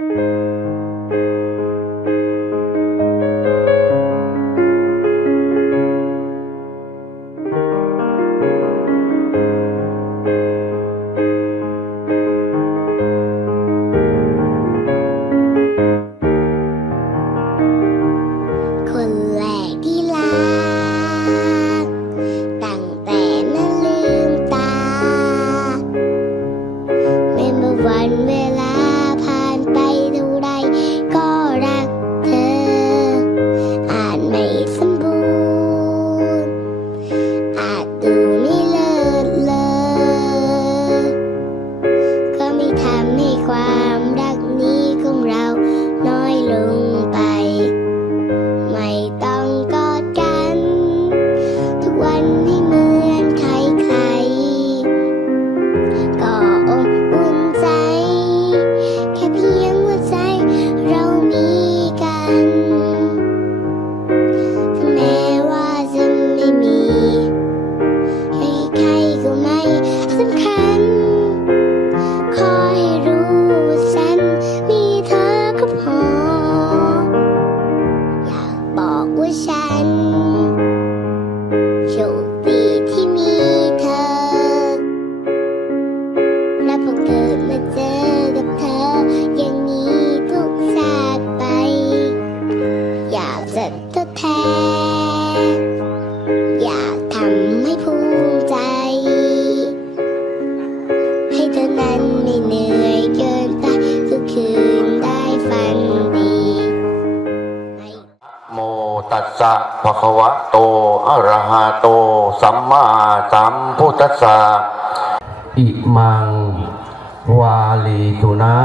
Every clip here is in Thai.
คน วะโตอะระหะโต สัมมาสัมพุทธัสสะอิมัง วาลีสุนะ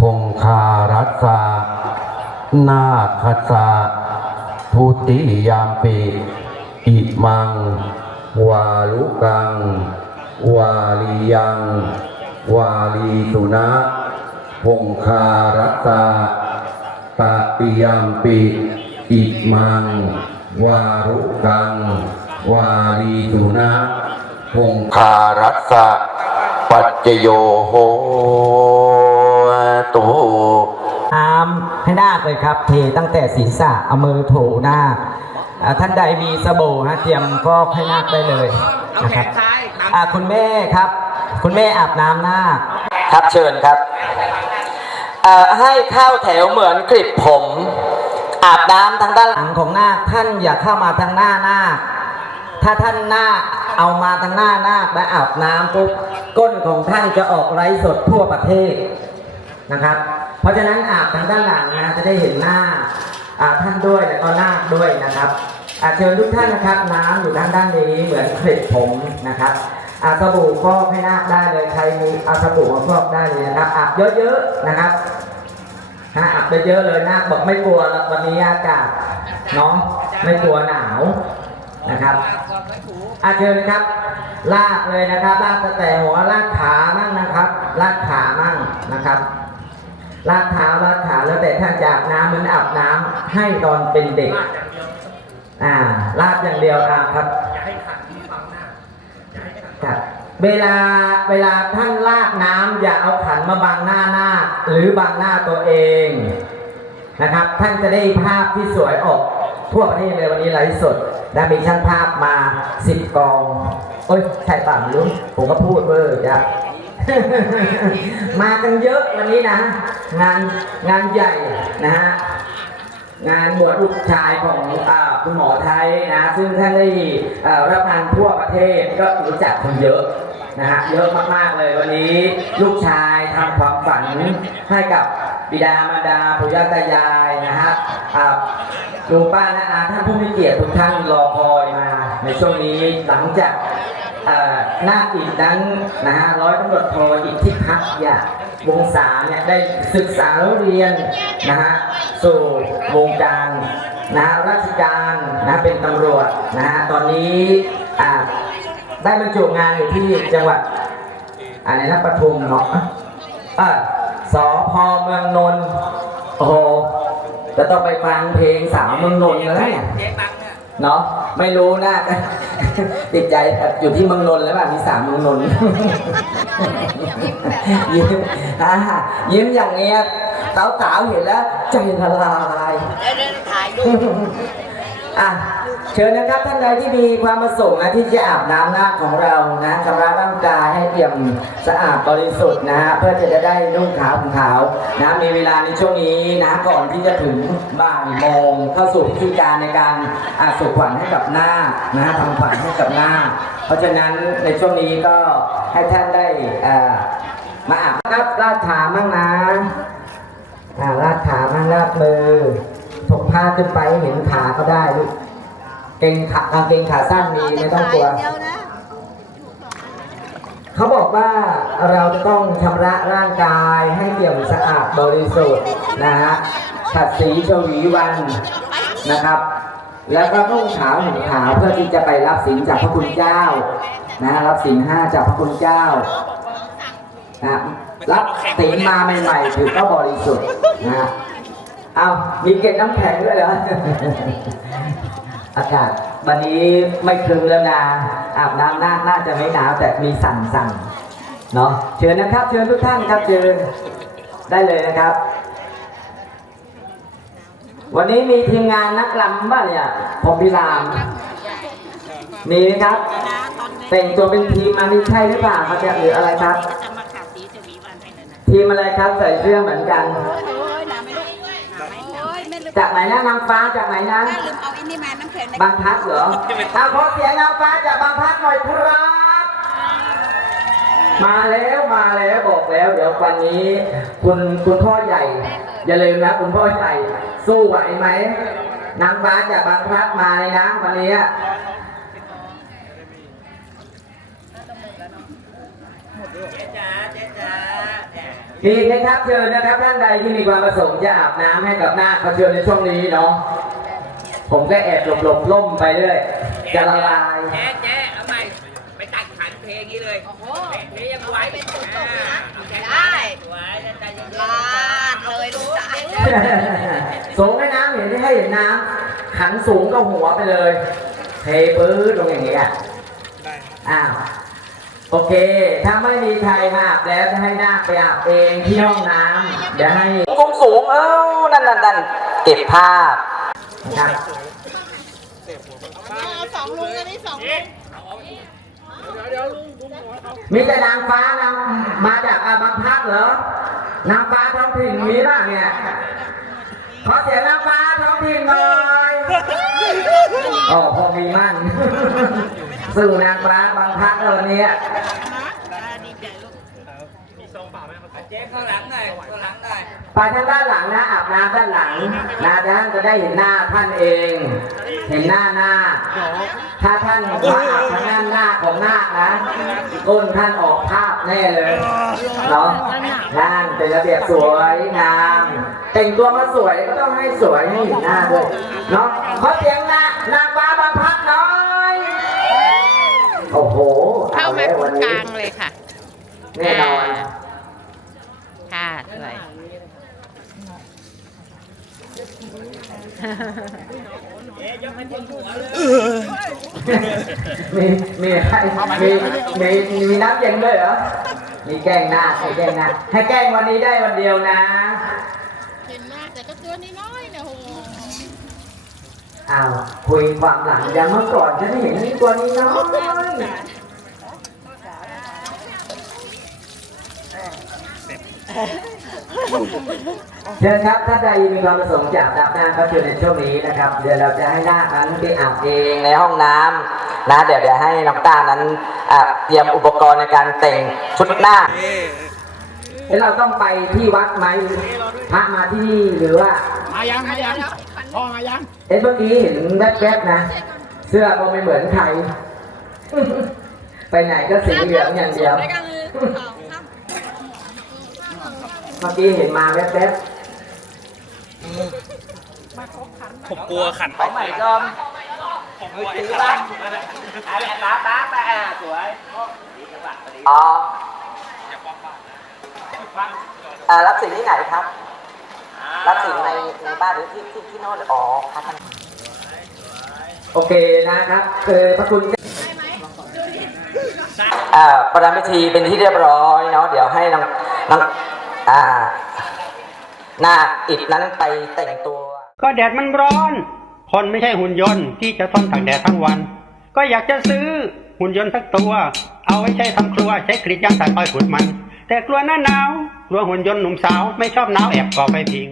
คงคารัสสะนาคัสสะทุติยามปิอิมัง วาลุกัง วาลียัง วาลีสุนะคงคารัสสะตติยามปิ อิมัง วารุกัง วาลีสุนะคงคารัสสะปัจจโยโหตุน้ำให้นาคเลยครับ เทตั้งแต่ศีรษะเอามือถูนาคอ่าท่านใดมีสบู่ฮะเตรียมฟอกให้นาคได้เลยนะครับอ่าคุณแม่ครับ คุณแม่อาบน้ำนาคครับเชิญครับเอ่อให้เข้าแถวเหมือนกริบผม อาบน้ำทางด้านหลังของหน้าท่านอย่าเข้ามาทางหน้าหน้า ถ้าท่านหน้าเอามาทางหน้าหน้าและอาบน้ำปุ๊บก้นของท่านจะออกไร้สดทั่วประเทศนะครับ เพราะฉะนั้นอาบทางด้านหลังนะจะได้เห็นหน้าอาท่านด้วยแล้วก็นาด้วยนะครับอาเชิญทุกท่านนะครับน้ำอยู่ด้านด้านนี้เหมือนเคล็ดผมนะครับอาสบู่ฟอกให้หน้าได้เลยใครมีอาสบู่มาฟอกได้เลยนะครับอาบเยอะๆนะครับ ฮะอาบไปเยอะเลยนาคบอกไม่กลัวหรอกวันนี้อากาศเนาะไม่กลัวหนาวนะครับอาเชิญนะครับ ลากเลยนะครับลากแต่หัวลากขามั่งนะครับลากขามั่งนะครับลากเท้าลากขาแล้วแต่ท่านจะอาบน้ำเหมือนอาบน้ำให้ตอนเป็นเด็ก อ่าลากอย่างเดียวอ่าครับ เวลาเวลาท่านลากน้ำอย่าเอาขันมาบังหน้าหน้า หรือบังหน้าตัวเองนะครับ ท่านจะได้ภาพที่สวยออก ทั่วประเทศเลยวันนี้ไลฟ์สดและมีช่างภาพมาสิบกองโอ้ยใช่ป่ะไม่รู้ผมก็พูดเวอร์จ้ะมากันเยอะวันนี้นะ งานงานใหญ่นะฮะงานบวชลูกชายของอคุณหมอไทยนะ ซึ่งท่านได้รับงานทั่วประเทศก็รู้จักคนเยอะ นะฮะเยอะมากๆเลยวันนี้ลูกชายทำความฝันให้กับบิดามารดาปู่ย่าตายายนะฮะอ่าลุงป้านะอาท่านผู้มีเกียรติทุกท่านรอคอยมาในช่วงนี้หลังจากอ่อหน้าอิฐนั้นนะฮะร้อยตำรวจโทอิทธิพัฒน์ยาวงศาเนี่ยได้ศึกษาเรียนนะฮะสู่วงการนะฮะราชการนะเป็นตำรวจนะฮะตอนนี้อ่า ได้บรรจุงานอยู่ที่จังหวัดอะไรนะปทุมเนาะเออสพเมืองนนท์โอ้โหจะต้องไปฟังเพลงสาวเมืองนนท์เลยเนี่ยเนาะไม่รู้นะติดใจแบบอยู่ที่เมืองนนท์แล้วแบบมีสามเมืองนนท์ยิ้มอ่ายิ้มอย่างเงี้ยสาวๆเห็นแล้วใจละลายอะ เชิญนะครับท่านใดที่มีความประสงค์นะที่จะอาบน้ำหน้าของเรานะชำระร่างกายให้เปี่ยมสะอาดบริสุทธิ์นะฮะเพื่อจะได้นุ่งขาวห่มขาวนะมีเวลาในช่วงนี้นะก่อนที่จะถึงบ่ายโมงเข้าสู่พิธีการในการอาสุขวัญให้กับหน้านะฮะทำขวัญให้กับหน้า เพราะฉะนั้นในช่วงนี้ก็ให้ท่านได้เอ่อมาอาบครับลาดขามั่งนะลาดขามั่งลาดมือถกผ้าขึ้นไปเห็นขาก็ได้ลูก เกงขากางเกงขาสั้นมีไม่ต้องกลัวเขาบอกว่าเราจะต้องชำระร่างกายให้เปี่ยมสะอาดบริสุทธิ์นะฮะขัดสีชวีวันนะครับ แล้วก็นุ่งขาวห่มขาวเพื่อที่จะไปรับศีลจากพระคุณเจ้านะรับศีลห้าจากพระคุณเจ้านะรับศีลมาใหม่ๆถือก็บริสุทธิ์นะฮะเอามีเกล็ดน้ำแข็งด้วยเหรอ อากาศวันนี้ไม่ครึ้มแล้วนะอาบน้ำน่าน่าจะไม่หนาวแต่มีสั่นสั่นๆเนาะเชิญนะครับ เชิญทุกท่านครับเชิญได้เลยนะครับ วันนี้มีทีมงานนักลำบ้างเนี่ยผมพิราม มีไหมครับ แต่งตัวเป็นทีมมานี่ใช่หรือเปล่าครับเนี่ยหรืออะไรครับจะมาขับสีชวีวันให้เลยนะทีมอะไรครับใส่เสื้อเหมือนกัน จากไหนนะนางฟ้าจากไหนนะลืมเอาไอ้นี่มาน้ำแข็งในบางพักเหรอเอาขอเสียงนางฟ้าจากบางพักหน่อยครับ มาแล้วมาแล้วบอกแล้วเดี๋ยววันนี้ คุณคุณพ่อใหญ่ อย่าลืมนะคุณพ่อใหญ่สู้ไหวไหมนางฟ้าจากบางพลัดมาเลยนะวันนี้อะ มีไหมครับเชิญนะครับท่านใดที่มีความประสงค์จะอาบน้ำให้กับหน้าคเขาเชิญในช่วงนี้เนาะผมก็แอบหลบหลบๆล่มไปเรื่อยจะละลายเจ๊เจ๊เอาใหม่ไปตัดขันเพลงนี้เลยเพลงยังไว้เป็นตุ่มๆนะได้ไว้แล้วใจเย็นๆลาดเลยลูกจ๋าสูงให้น้ำเห็นไม่ให้เห็นน้ำขันสูงก็หัวไปเลยเทปื้ดลงอย่างเงี้ยอ้าว โอเค ถ้าไม่มีใครมาอาบแล้วจะให้นาคไปอาบเองที่ห้องน้ำเดี๋ยวให้สูงสูงเอ้านั่นนั่นนั่นเก็บภาพนะครับสองลุงอันนี้สองลุงมีแต่นางฟ้านางมาจากอาบางพักเหรอนางฟ้าท้องถิ่นมีบ้างเนี่ยขอเสียงนางฟ้าท้องถิ่นหน่อยอ๋อพอมีมั่ง สู่นางฟ้าบางพักเออเนี่ยเจ๊ข้างหลังหน่อยข้างหลังหน่อยไปทางด้านหลังนะอาบน้ำด้านหลังนะท่านจะได้เห็นหน้าท่านเอง เห็นหน้าหน้า ถ้าท่านมาอาบทางด้านหน้าของหน้าคนะก้นท่านออกภาพแน่เลยเนาะนั่นเป็นระเบียบสวยงามแต่งตัวมาสวยก็ต้องให้สวยให้เห็นหน้าด้วยเนาะขอเสียงนะนางฟ้าบางพักหน่อย โอ้โหเข้าเอามาแล้วตรวันงกนี้ลางเลยค่ะแน่นอนค่ะสวยมีมีให้มีมีมีน้ำเย็นด้วยเหรอ มีแกล้งหน้าให้แกล้งหน้าให้แกล้งวันนี้ได้วันเดียวนะ เห็นมากแต่ก็ตัวนี้น้อยนะโห อ้าวคุยความหลังยังเมื่อก่อนฉันเห็นตัวนี้น้อยเชิญครับถ้าใดมีความประสงค์จะอาบน้ำหน้าก็เชิญในช่วงนี้นะครับ เดี๋ยวเราจะให้หน้านั้นไปอาบเองในห้องน้ำนะเดี๋ยวเดี๋ยวให้น้องตานั้นอะเตรียมอุปกรณ์ในการแต่งชุดหน้าแล้วเราต้องไปที่วัดไหมพระมาที่นี่หรือว่ามายังมายัง พ่อมายังเอ๊ะเมื่อกี้เห็นแวบๆนะ เสื้อก็ไม่เหมือนใคร ไปไหนก็สีเหลืองอย่างเดียว เมื่อกี้เห็นมาแวบผมกลัวขันๆไปใหม่จอมมือถือบ้างอะไรป้าป้าป้าสวยอ๋ออ่ารับสินที่ไหนครับ รับสินในในบ้านหรือที่ที่ที่โน่นอ๋อครับโอเคนะครับคือพระคุณอ่าประดามพิธีเป็นที่เรียบร้อยเนาะเดี๋ยวให้น้องน้องอ่านาคอิฐนั้นไปแต่งตัว ก็แดดมันร้อน คนไม่ใช่หุ่นยนต์ที่จะทนตากแดดทั้งวัน ก็อยากจะซื้อหุ่นยนต์สักตัว เอาไว้ใช้ทำครัวใช้กรีดยางตัดอ้อยขุดมัน แต่กลัวหน้าหนาวกลัวหุ่นยนต์หนุ่มสาวไม่ชอบหนาวแอบก่อไฟผิง